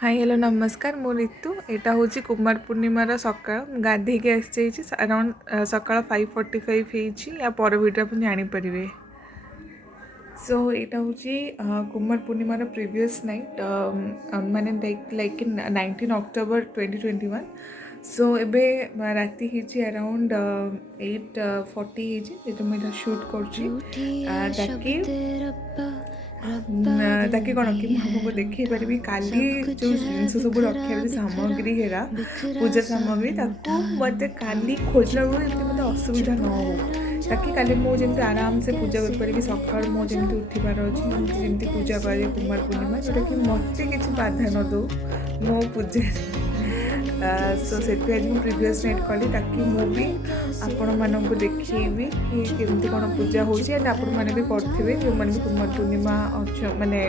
Hi hello नमस्कार मो ऋतु एटा हूँ कुमार पूर्णिमार सका गाधे के आसी अराउंड सका 5:45 या पर भिडियो आप जानीपर। सो यहाँ हूँ कुमार पूर्णिमार प्रिवियस नाइट माने लाइक 19 अक्टोबर 2021। सो एबे राति ही अराउंड 8:40 मुझे शूट ताकि कौन कि मुझे देखी पारि काली जो जिन सब रखार सामग्री है पूजा सामग्री मत काली खोजला बेलू मत असुविधा न हो ताकि काली मुझे आराम से पूजा करी सका मुझे उठिबार अच्छी जमी पूजा करे कुमार पूर्णिमा जोटा कि मत कि बाधा न दो मो पूजा। सो से आज मुझे प्रिवियस नाइट कली ताकि मुझे आपण मानक देखी कि केमती कौन पूजा होती आपण मैंने भी करेंगे जो मैंने भी कुमार पूर्णिमा माने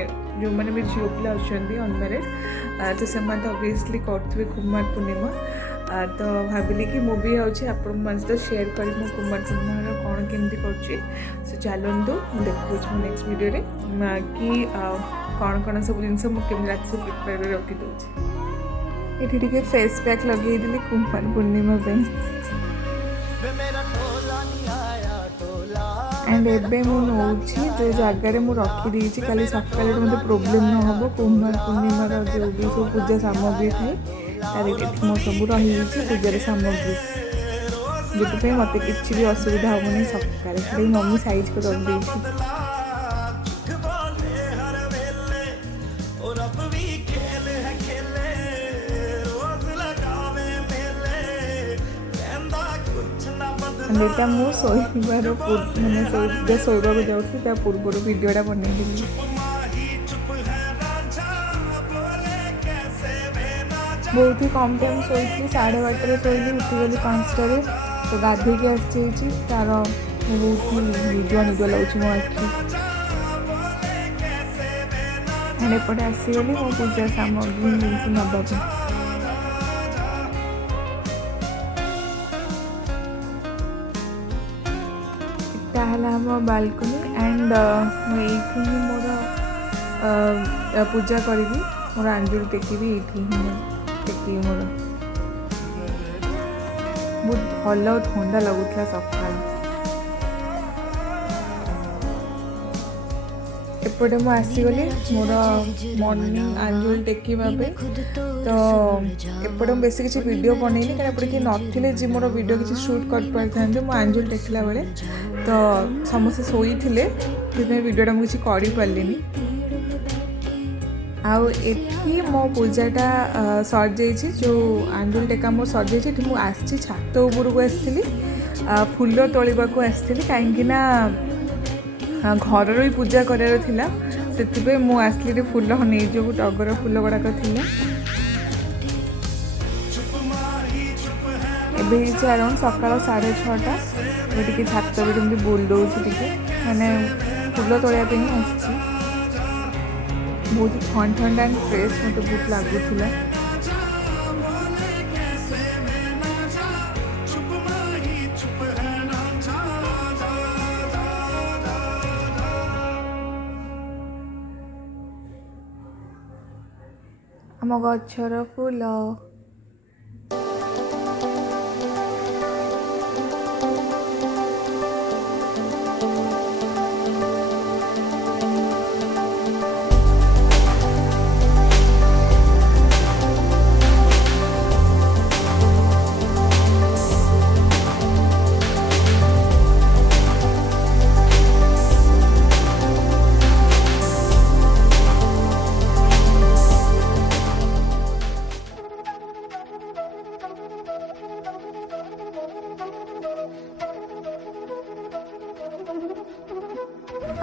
जो मैंने भी झील पिला अच्छा अनमेरिड तो से ऑब्वियसली करेंगे कुमार पूर्णिमा। तो भाविली कि मुझे अच्छे आपण सहित शेयर करी मो कुमार पूर्णिमा कौन केमती कर चलतु देखा नेक्स्ट वीडियो कि कौन कौन सब जिन मुझे रात से प्रिपेयर कर रखी दूसरी ये फेस पैक लगे कुमार पूर्णिमा एंड एबे मु नौची जो जगार मुझे रखी कल सका मतलब प्रोब्लेम न हम कुमार पूर्णिमार जो भी सब पूजा सामग्री थे मो सब रही पूजार सामग्री जो मत कि भी असुविधा हेनी सका मम्मी साइज को रख दी। एटा मु शोबार मैंने शोबा जाऊँ पूर्व वीडियोटा बनई बहुत ही कम टाइम शोई 12:30 शोली उठीगली 5टार तो गाधे के आसी तार बहुत ही निजुआ निजुआ लगे मो आखि एपटे आसीगली मो पूजा सामग्री जिन नवा आम बालकनी एंड ये मोर पूजा करी मोर आंजुल टेकी टेकी मोर बहुत भल और ठंडा लगुला सका एपटे मु आसीगली मोर मॉर्निंग आंजुल टेकवा तो एपटे बेस किसी वीडियो बनईनी क्या एपटे किए नथिले जी मोर वीडियो किसी शूट कर पारि मो आंजुल टेकला बेले तो समस्त शोई वीडियोटा मुझे किसी कर आउ एठी मो पूजाटा सर जाइए जो आंजुल टेका मोर सर जाइए मुझे आसी छात उपरको आसती फूल तोड़ा को आसती कहीं घर भी पूजा करार से मुझे फूल नहीं जो टगर फूल गुड़ाक एवं अराउंड सका 6:30 टे छात भी बुल दूसरी मैंने फूल तोड़ापी आसी बहुत ठंड ठंडा एंड फ्रेश मत बहुत लगुला। आम गछर फूल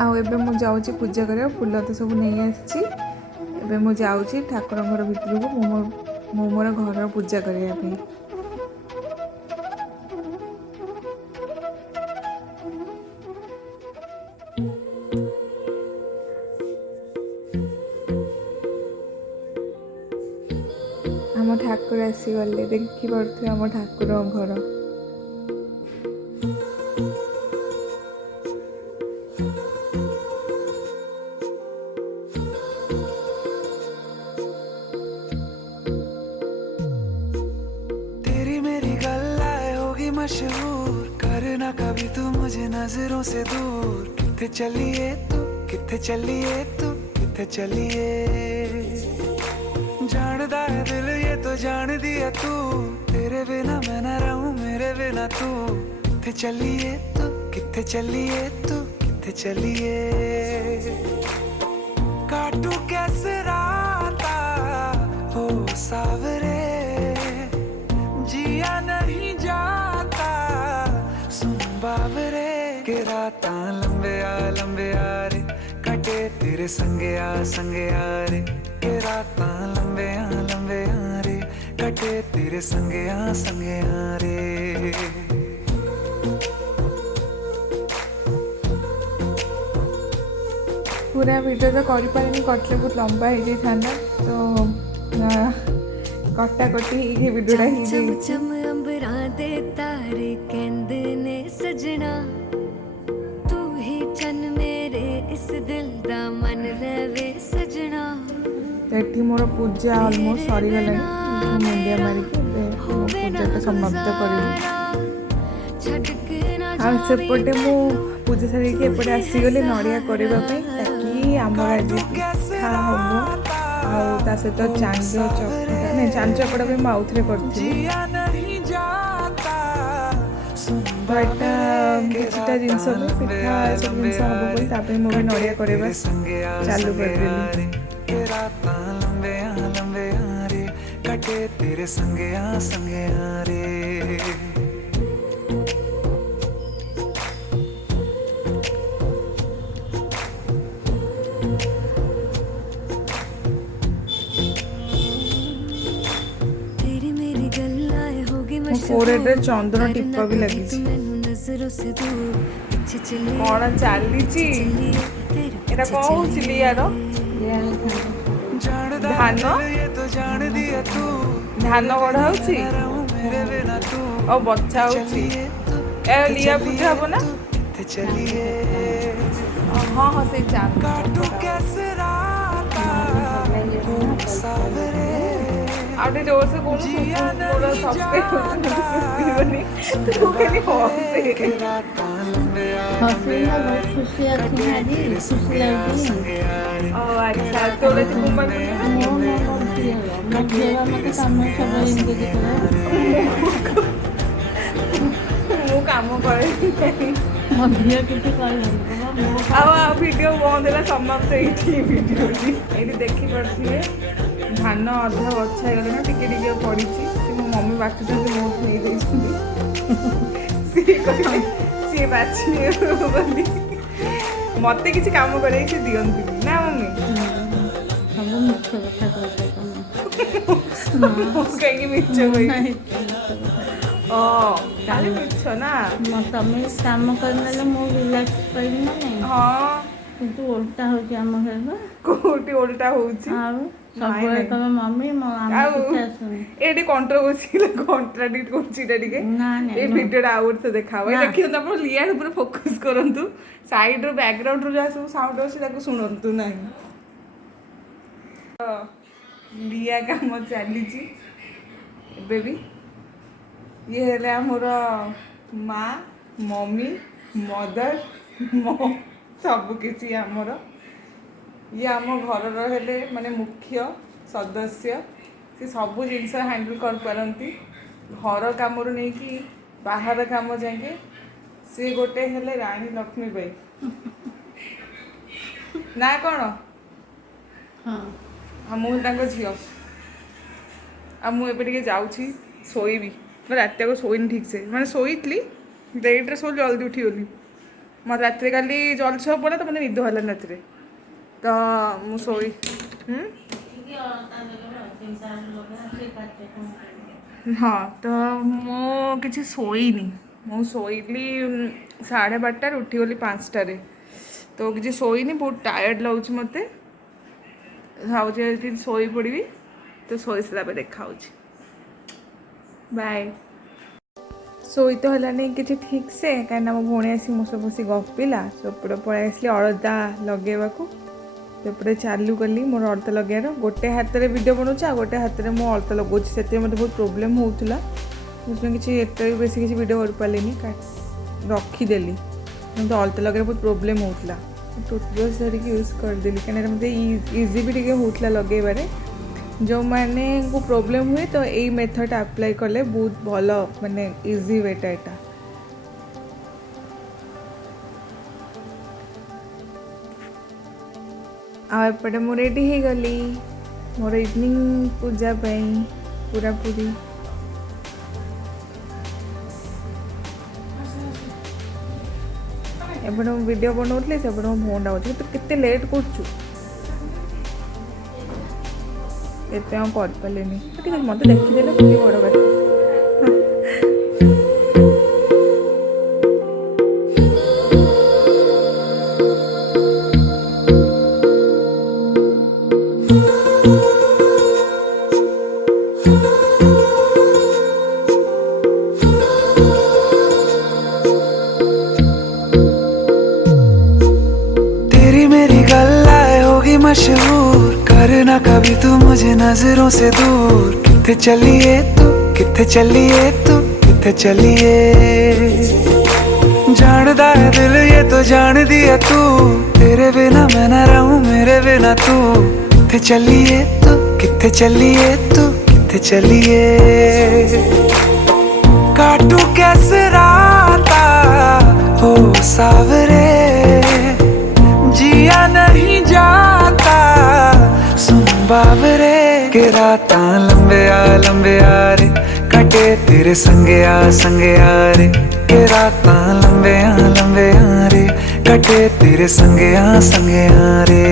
आबे मु जाऊँगी पूजा कर फूल तो सब नहीं आसी एबे मु जाऊँगी ठाकुर घर भितर को मोर घर पूजा करने आम ठाकुर आसीगले देखिपे आम ठाकुर घर मशहूर करना कभी तू मुझे नजरों से दूर किथे चलिए तू किथे चलिए तू किथे चलिए जानदा है दिल ये तो जान दिया तू तेरे बिना मैं ना रहूं मेरे बिना तू किथे चलिए तू किथे चलिए तू किथे चलिए काटू कैसे राता हो सावरे जिया नहीं जाता सुन बाबरे के राता लंबे आ रे कटे तेरे संगे आ रे के राता लंबे आ रे कटे तेरे संगे आ रे पूरा वीडियो तो कर पारे कटले बहुत लंबा हो जाता तो कटाकटी ये वीडियोटा ही चम अंबरा दे तारे कहंदे ने सजना तू ही चन मेरे इस दिल दा मन रवे सजना तो ये मोर पूजा ऑलमोस्ट सरी गला मुंडिया मारिक पूजा तो समाप्त करी हाँ सेपटे मु पूजा सारी एपटे आसीगली नड़िया करने ताकि आमर आज पिठा हम आ सहित चांद चकड़ा नहीं चांद चकड़ा भी आउ थे करी तो यहाँ किसी जिनस पिठा सब जिन हम बोली मुझे नड़िया करवा चालू करदेली कटे तेरे संगे आ रे फोरहेड रे चंदन टिप्पा भी लगी कौन चली एटा कौन होचिली यार धान धान गढ़ा होची और बच्चा होची ए लिया पूजा हबो ना हाँ हाँ से चांद आउटे जोर से बोलो थोड़ा सब्सक्राइब करनी तो कहीं हंसे हंसी ना बहुत खुशी आती है जी खुशी लगती है ओ अच्छा तो ले कुंभा में मजेवा मत काम सब इनके दिखला मु काम करे मभिया किती काय आ वीडियो बंद है समाप्त एठी वीडियो जी एठी देखि पड़थिए धान अधा गछा गले ना टिके टिके पड़ी मो मम्मी बाछुଛନ୍ତି मो नहीं देइछନ୍ତି सी बाछी बोली मते किसी काम करे से दियंती ना मम्मी सब मुख्य कथा कहते कहीं मिछ गई ओ काले मिछ ना तमें काम करने मो रिलैक्स पाइली ना नहीं हाँ किंतु उल्टा हो आम घर कोटी उल्टा होउची सबले तमे मम्मी मो आम किछ आसुनी एडी कंट्रोवर्सी कॉन्ट्राडिक्ट करछीटा टिके ना ना ए वीडियोटा आउट से देखाओ ए देखियो त अपन लिया ऊपर फोकस करंतु साइड रो बैकग्राउंड रो जा सब साउंड अछि ताको सुनंतु नाही लिया काम चली बेबी ये हेले हमर माँ मम्मी मदर मो सब किसी आमर ये आम घर हेले माने मुख्य सदस्य से सब जिनस हैंडल कर पारती घर काम नहीं कि बाहर काम जाके सी गोटे हेले रानी लक्ष्मी बाई ना कौन हाँ मुझे झील आ मुझे जाऊँगी शोबी मैं रात को शोनी ठीक से मैंने शोली लेट्रे शो जल्दी उठीगली मत रात काली जल्दी सब पड़ा तो मैंने निद है रात तो मुझे हाँ तो मु कि शोनी मु शोली 12:30 उठीगली 5टारे तो किसी शोनी बहुत टायर्ड लगुच मत भावुँ शोई पड़ी तो शोई सारा देखा बाय शोई तो है नहीं कि ठीक से कहीं मो भौणी आसी मो सब बस गपिला सेपटे पलि आसली अलता लगेवा सेपटे चालू कली मोर अलता लगे गोटे हाथ में वीडियो बनाऊँ आ गोटे हाथ में मो अलता लगाऊँ से बहुत प्रोब्लेम होता मुझे किसी एत बेस किसी वीडियो कर पारे रखीदेली तो अलता लगे बहुत प्रोब्लेम होता टूथब्रश धरिकी यूज करदेली कहीं मत इजी भी टे होता लगेबारे जो मैंने को प्रोब्लेम हुए तो यही मेथड अप्लाई कले बहुत भल माने इजी वेटा यहाँ आपटे मु रेडी हो गली मोर इवनिंग पूजा पूरा पूरी एपटे वीडियो बनाऊली से फोन डाउन तो केते लेट कर पारे ठीक है मत देखीदे बड़ बात तेरी मेरी गल्लाए होगी मशहूर करना कभी तू मुझे नजरों से दूर किथे चलिए तू किथे चलिए तू किथे चलिए जानदा है दिल ये तो जान दिया तू तेरे बिना मैं ना रहूं मेरे बिना तू किथे चलिए तू किथे चलिए तू किथे चलिए काटू कैसे राता हो सावरे जिया नहीं जाता सुन बावरे के राता लंबे आ रे कटे तेरे संगे आ रे के राता लंबे आ रे कटे तेरे संगे आ रे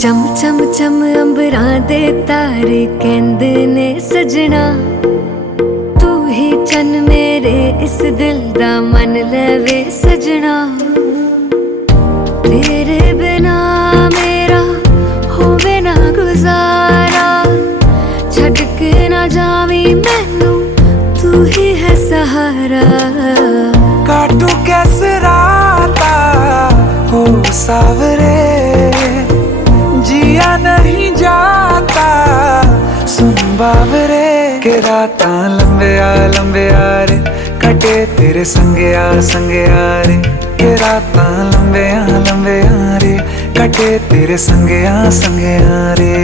चम चम चम अंबरां दे तारे कहंदे ने सजना तू ही चन मेरे इस दिल दा मन लवे सजना तेरे बिना मेरा होवे ना गुजारा छड़ के ना जावी मैनू तू ही है सहारा काटू कैसे राता हो सावरे जिया नहीं जाता सुन बावरे के राता लंबे आ रे कटे तेरे संगे आ रे के राता लंबे आ रे कटे तेरे संगे आ रे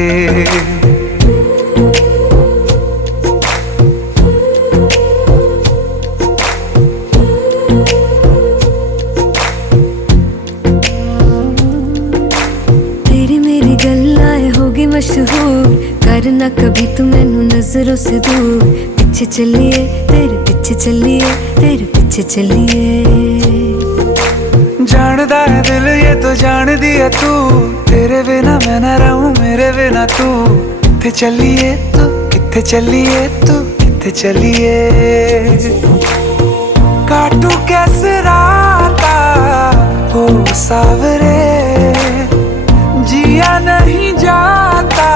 मशहूर करना कभी तू मैनू नजरों से दूर पीछे चलिए तेरे पीछे चलिए तेरे पीछे चलिए जानदा है दिल ये तो जान दिया तू तेरे बिना मैं ना रहूं मेरे बिना तू किथे चलिए तू किथे चलिए तू किथे चलिए काटू कैसे राता हो सावरे जिया नहीं जाता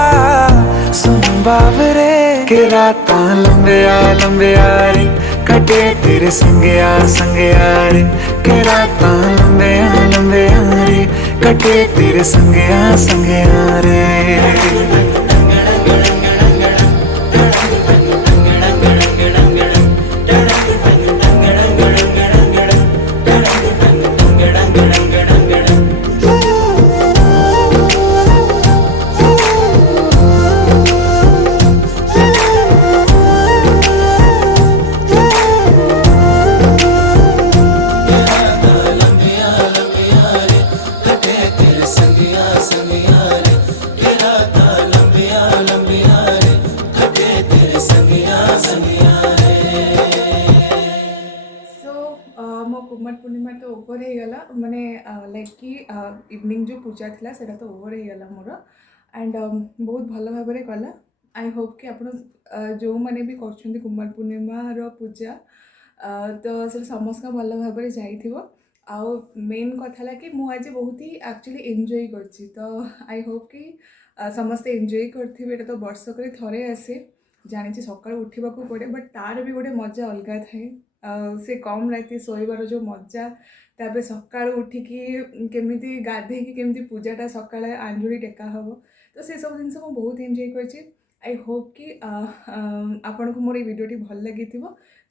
सुन बावरे के राता लंबे आ रे कटे तेरे संगे आ रे के राता लंबे आ रे कटे तेरे संगे आ रे मो कुमार पूर्णिमा तो ओवर हो गला माने लाइक कि इवनिंग जो पूजा थिला सेटा तो ओवर हो गला मोर एंड बहुत भल भाव में गला आई होप कि आप जो मैंने भी कर कुमार पूर्णिमा रो पूजा तो से समस्त भल भाव में जाइथिबो आउ मेन कथा कि मु आज बहुत ही एक्चुअली एंजॉय करछि तो आई होप कि समस्ते एंजॉय करथिबे। एटा तो वर्षक थरे आसे जानी सकाळ उठा पड़े बट तार भी गोटे मजा अलग थाए से कम राति शोइबार जो मजा तापर सकाळु उठिकी केमिति गाधेइकी केमिति पूजाटा सकाळे आंजुଳି टेका हबो तो से सब जिनस मु बहुत एंजॉय करछि। आई होप कि आपनको मोर वीडियोटी भल लगी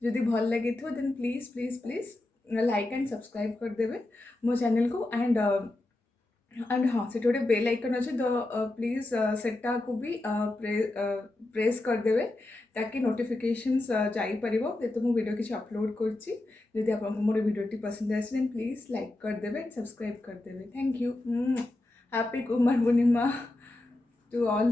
जदि भल लगी then please please please like and subscribe कर देबे मो चैनल को एंड हाँ से गोटे बेल आइकन अच्छे तो प्लीज सेटा को भी प्रेस कर देबे ताकि नोटिफिकेशंस जापर तो मो वीडियो किसी अपलोड करदी आप मोर वीडियोटी पसंद आसे देन प्लीज लाइक कर देबे एंड सब्सक्राइब कर देबे। Thank you. Happy Kumar Purnima to all.